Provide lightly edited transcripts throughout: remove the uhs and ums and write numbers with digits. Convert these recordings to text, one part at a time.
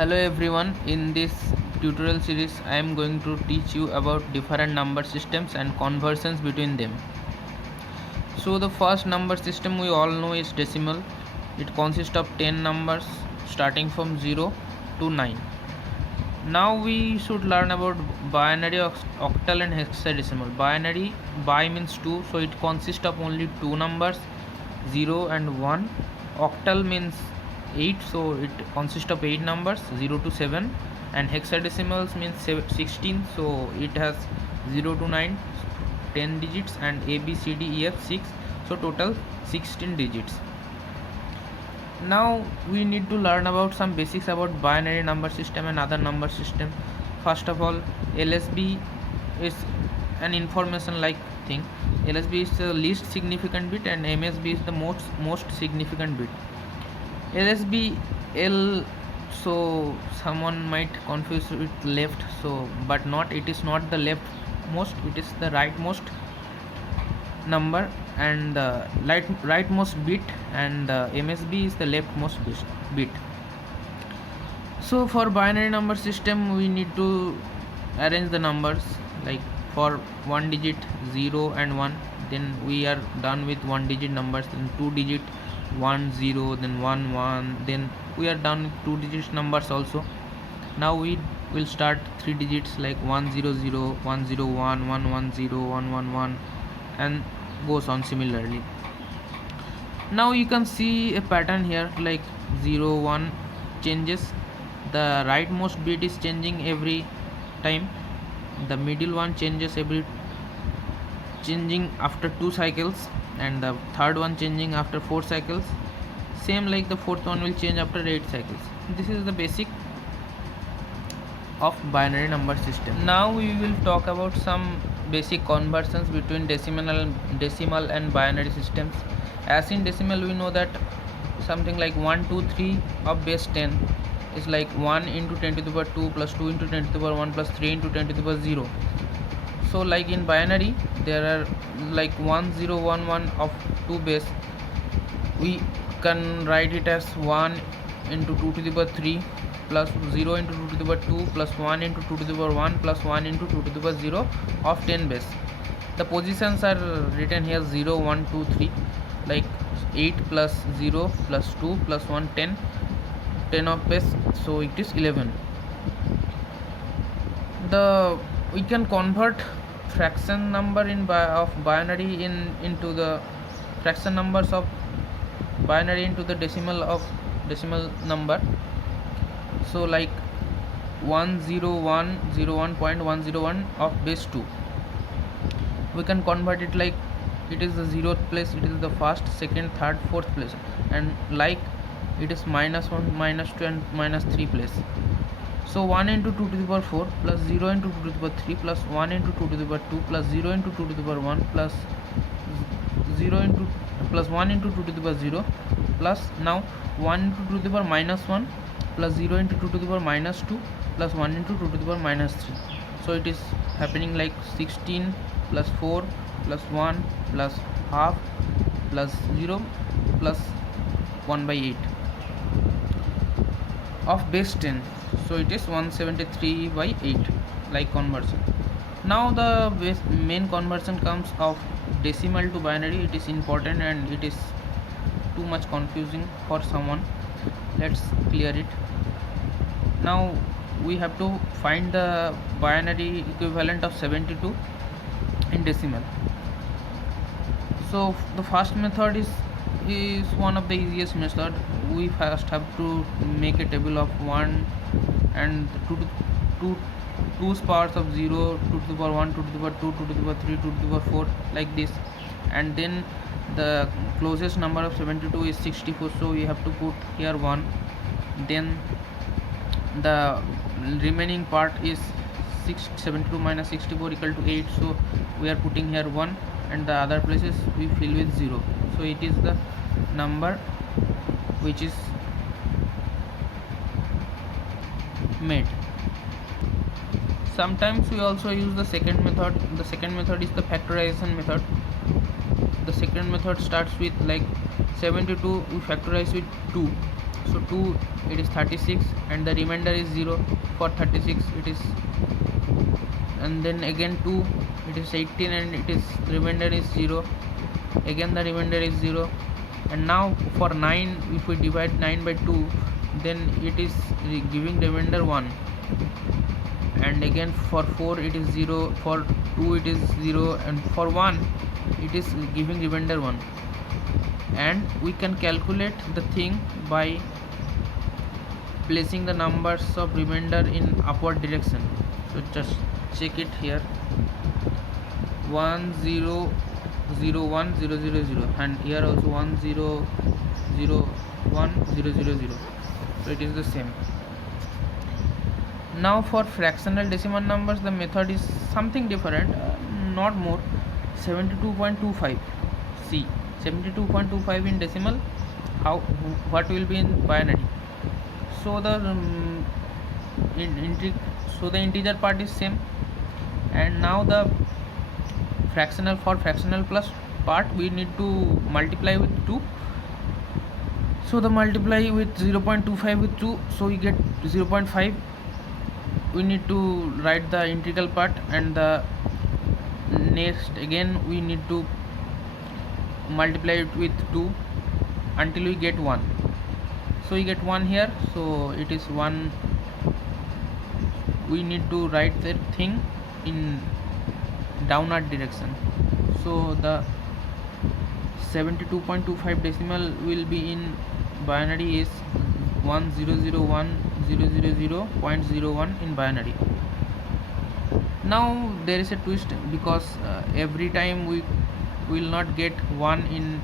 Hello everyone, in this tutorial series I am going to teach you about different number systems and conversions between them. So the first number system we all know is decimal. It consists of 10 numbers starting from 0 to 9. Now we should learn about binary, octal and hexadecimal. Binary, bi means 2, so it consists of only 2 numbers 0 and 1. Octal means 8, so it consists of 8 numbers 0 to 7, and hexadecimals means 16, so it has 0 to 9, 10 digits, and A B C D E F 6, so total 16 digits. Now we need to learn about some basics about binary number system and other number system. First of all, LSB is an information like thing. LSB is the least significant bit and MSB is the most significant bit. LSB L, so someone might confuse with left, so but not, it is not the left most, it is the rightmost number and the rightmost bit, and MSB is the leftmost bit. So for binary number system we need to arrange the numbers like for one digit 0 and 1, then we are done with one digit numbers, then two digit 1 0, then 1 1, then we are done with two digits numbers also. Now we will start three digits like 1 0 0, 1 0 1, 1 1 0, 1 1 1, and goes on similarly. Now you can see a pattern here like 0 1 changes, the rightmost bit is changing every time, the middle one changes changing after 2 cycles, and the third one changing after 4 cycles, same like the fourth one will change after 8 cycles. This is the basic of binary number system. Now we will talk about some basic conversions between decimal and binary systems. As in decimal we know that something like 1 2 3 of base 10 is like 1 into 10 to the power 2 plus 2 into 10 to the power 1 plus 3 into 10 to the power 0. So like in binary there are like 1 0 1 1 of 2 base, we can write it as 1 into 2 to the power 3 plus 0 into 2 to the power 2 plus 1 into 2 to the power 1 plus 1 into 2 to the power 0 of 10 base. The positions are written here 0 1 2 3, like 8 plus 0 plus 2 plus 1 10 of base, so it is 11. We can convert fraction number of binary into the fraction numbers of binary into the decimal number. So like 10101.101 of base 2, we can convert it like it is the 0th place, it is the first, second, third, fourth place, and like it is minus 1, minus 2 and minus 3 place. So 1 into 2 to the power 4 plus 0 into 2 to the power 3 plus 1 into 2 to the power 2 plus 0 into 2 to the power 1 plus 0 into plus 1 into 2 to the power 0 plus now 1 into 2 to the power minus 1 plus 0 into 2 to the power minus 2 plus 1 into 2 to the power minus 3. So it is happening like 16 plus 4 plus 1 plus half plus 0 plus 1 by 8 of base 10. So it is 173 by 8 like conversion. Now the main conversion comes of decimal to binary. It is important and it is too much confusing for someone. Let's clear it. Now we have to find the binary equivalent of 72 in decimal. So the first method is one of the easiest method. We first have to make a table of 1 and 2's powers of 0, 2 to the power 1, 2 to the power 2, 2 to the power 3, 2 to the power 4, like this, and then the closest number of 72 is 64, so we have to put here 1, then the remaining part is 72 minus 64 equal to 8, so we are putting here 1, and the other places we fill with 0, so it is the number which is made. Sometimes we also use the second method. The second method is the factorization method. The second method starts with like 72 we factorize with 2, so 2 it is 36, and the remainder is 0. For 36 it is, and then again 2 it is 18, and it is remainder is 0, again the remainder is 0. And now for 9, if we divide 9 by 2, then it is giving remainder 1, and again for 4 it is 0, for 2 it is 0, and for 1 it is giving remainder 1. And we can calculate the thing by placing the numbers of remainder in upward direction. So just check it here, 1 0 0 1 0 0 0, and here also 1 0 0 1 0 0 0, so it is the same. Now for fractional decimal numbers the method is something different, not more. 72.25, see 72.25 in decimal, what will be in binary. So the the integer part is same, and now the fractional, for fractional plus part we need to multiply with 2. So the multiply with 0.25 with 2, so we get 0.5. we need to write the integral part, and the next again we need to multiply it with 2 until we get 1. So we get 1 here, so it is 1. We need to write that thing in downward direction. So the 72.25 decimal will be in binary is 1001.000.01 in binary. Now there is a twist, because every time we will not get 1 in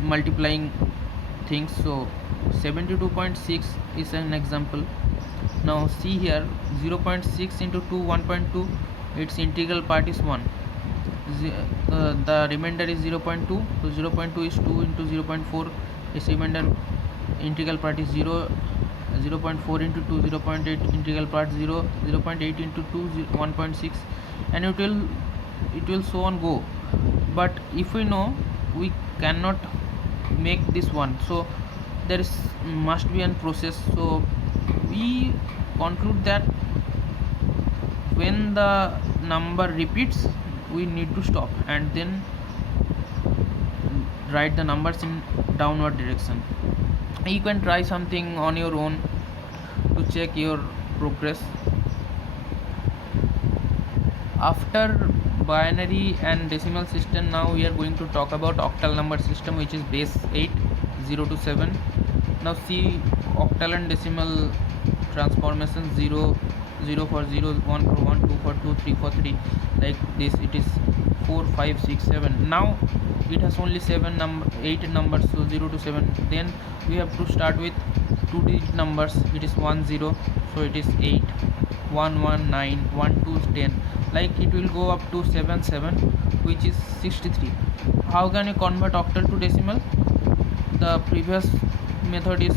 multiplying things. So 72.6 is an example. Now see here, 0.6 into 2 1.2, its integral part is 1. The remainder is 0.2, so 0.2 is 2 into 0.4, its remainder integral part is 0. 0.4 into 2 0.8, integral part 0. 0.8 into 2 1.6, and it will so on go. But if we know we cannot make this one, so there is must be a process. So we conclude that when the number repeats we need to stop, and then write the numbers in downward direction. You can try something on your own to check your progress. After binary and decimal system, now we are going to talk about octal number system, which is base 8 0 to 7. Now see octal and decimal transformation, 0 0 for 0, 1 for 1, 2 for 2, 3 for 3, like this. It is 4 5 6 7. Now it has only 8 numbers, so 0 to 7. Then we have to start with 2 digit numbers. It is 1 0, so it is 8, 1 1 9, 1 2 10, like it will go up to 7 7, which is 63. How can you convert octal to decimal? The previous method is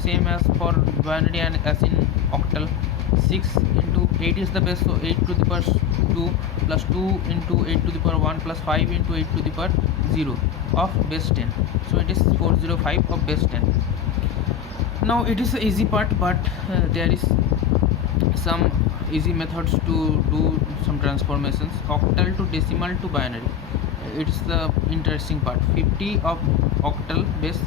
same as for binary and as in octal. 6 into 8 is the base, so 8 to the power 2 plus 2 into 8 to the power 1 plus 5 into 8 to the power 0 of base 10, so it is 405 of base 10. Now it is the easy part, but there is some easy methods to do some transformations. Octal to decimal to binary, it's the interesting part. 50 of octal base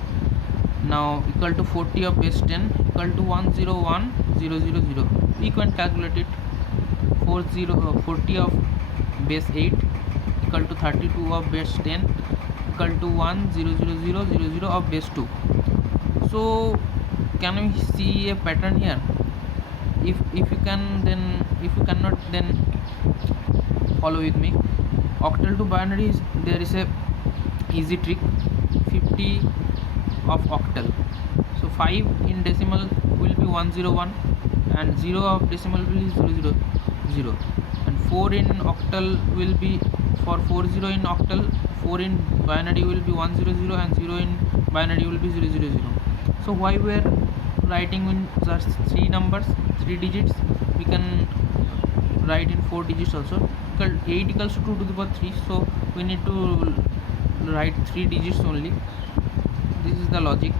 now equal to 40 of base 10 equal to 101,000. We can calculate it. 40 of base 8 equal to 32 of base 10 equal to 1,000,000 of base 2. So can we see a pattern here? If you can, then if you cannot, then follow with me. Octal to binary there is a easy trick. 50 of octal, so 5 in decimal will be 101, and 0 of decimal will be 000, and 4 in octal will be, for 40 in octal, 4 in binary will be 100, and 0 in binary will be 000. So why we are writing in just 3 numbers, 3 digits? We can write in 4 digits also. 8 equals to 2 to the power 3, so we need to write 3 digits only. This is the logic.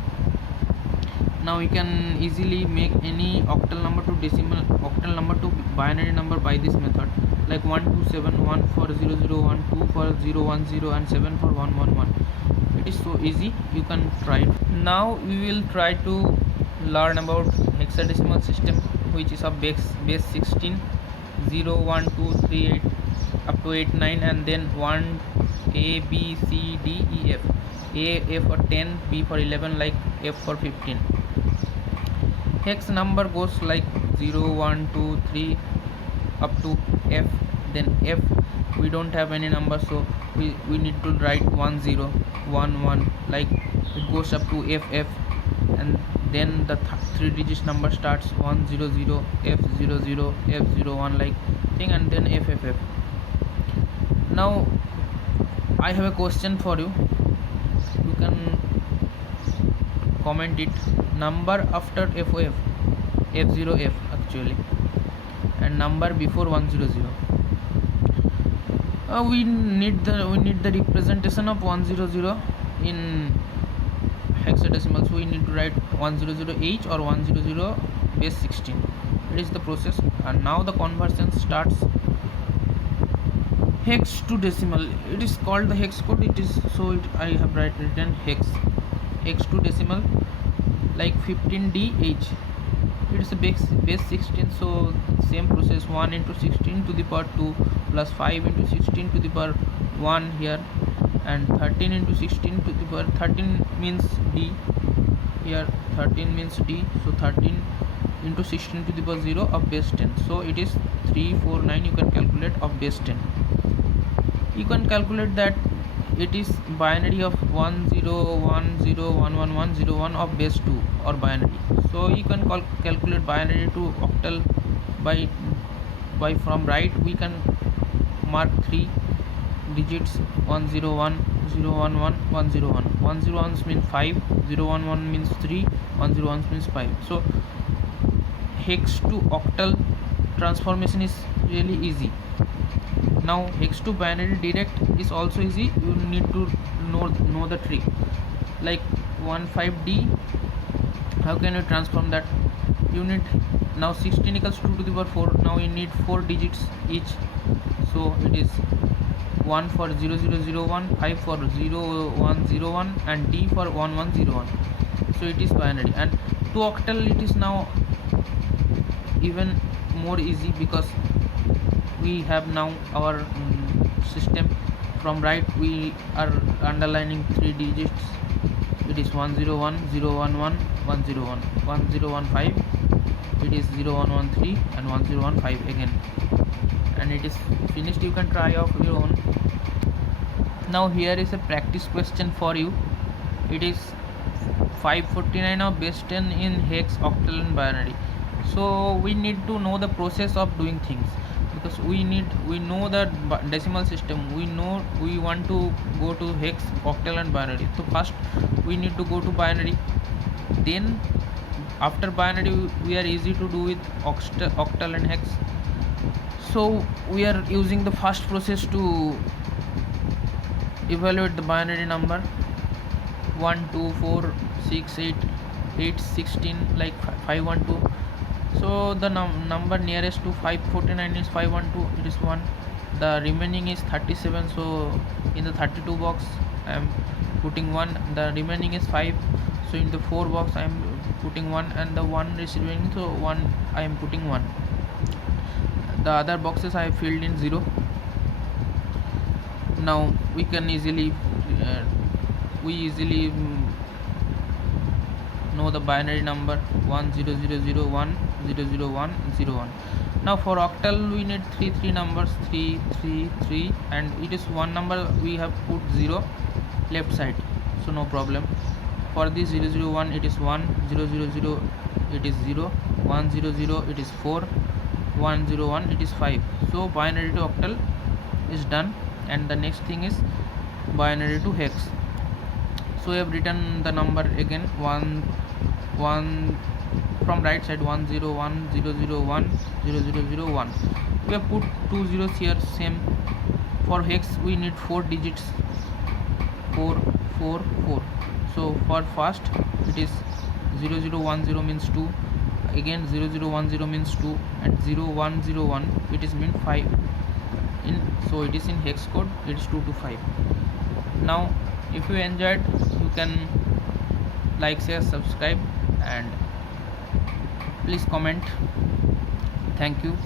Now we can easily make any octal number to decimal, octal number to binary number by this method, like 127, 1 for 00, 2 for 010 and 7 for 111. It is so easy, you can try it. Now we will try to learn about hexadecimal system, which is of base 16, 0 1 2 3 8 up to 8 9, and then 1 A B C D E F, A for 10, B for 11, like F for 15. Hex number goes like 0 1 2 3 up to F. Then F, we don't have any number, so we need to write 1 0 1 1, like it goes up to FF, and then the 3 digits number starts 1 0 0 F 0 0 F 0 1, like thing, and then FFF. Now I have a question for you, you can comment it. Number after FOF, F0F actually, and number before 100. We need the representation of 100 in hexadecimal, so we need to write 100H or 100 base 16. It is the process, and now the conversion starts. Hex to decimal, it is called the hex code. It is so I have written hex to decimal, like 15DH. It is a base 16, so same process, 1 into 16 to the power 2 plus 5 into 16 to the power 1 here, and 13 into 16 to the power 13 means D here, 13 means D, so 13 into 16 to the power 0 of base 10, so it is 349. You can calculate of base 10. You can calculate that it is binary of 10101101 of base 2 or binary, so you can calculate binary to octal by from right we can mark 3 digits, 101 011 101. 101 means 5, 011 means 3, 101 means 5. So hex to octal transformation is really easy. Now hex to binary direct is also easy. You need to know the trick, like 15D. How can you transform that? You need now 16 equals 2 to the power 4. Now you need 4 digits each, so it is 1 for 0001, 5 for 0101, and D for 1101. So it is binary. And to octal it is now even more easy, because we have now our system. From right we are underlining 3 digits. It is 101 011 101 1015. It is 0113 and 1015 again, and it is finished. You can try of your own. Now here is a practice question for you. It is 549 of base 10 in hex, octal and binary. So we need to know the process of doing things, because we know that decimal system, we want to go to hex, octal and binary. So first we need to go to binary, then after binary we are easy to do with octal and hex. So we are using the first process to evaluate the binary number, 1 2 4 6 8 8 16, like 512. So the number nearest to 549 is 512, it is 1. The remaining is 37, so in the 32 box I am putting 1. The remaining is 5, so in the 4 box I am putting 1, and the 1 is remaining, so 1 I am putting 1. The other boxes I have filled in 0. Now we can easily know the binary number 10001 00101. Now for octal we need 3 numbers, 3 3 3, and it is one number we have put 0 left side, so no problem. For this 001 it is 1, 000 it is 0, 100 it is 4, 101 it is 5. So binary to octal is done, and the next thing is binary to hex. So we have written the number again, 1 from right side, 101 001 0001. We have put 2 zeros here, same. For hex we need 4 digits, 4 4 4. So for first it is 0010 means 2, again 0010 means 2, and 0101 it is mean 5 in, so it is in hex code, it is 2 to 5. Now if you enjoyed, you can like, share, subscribe, and please comment. Thank you.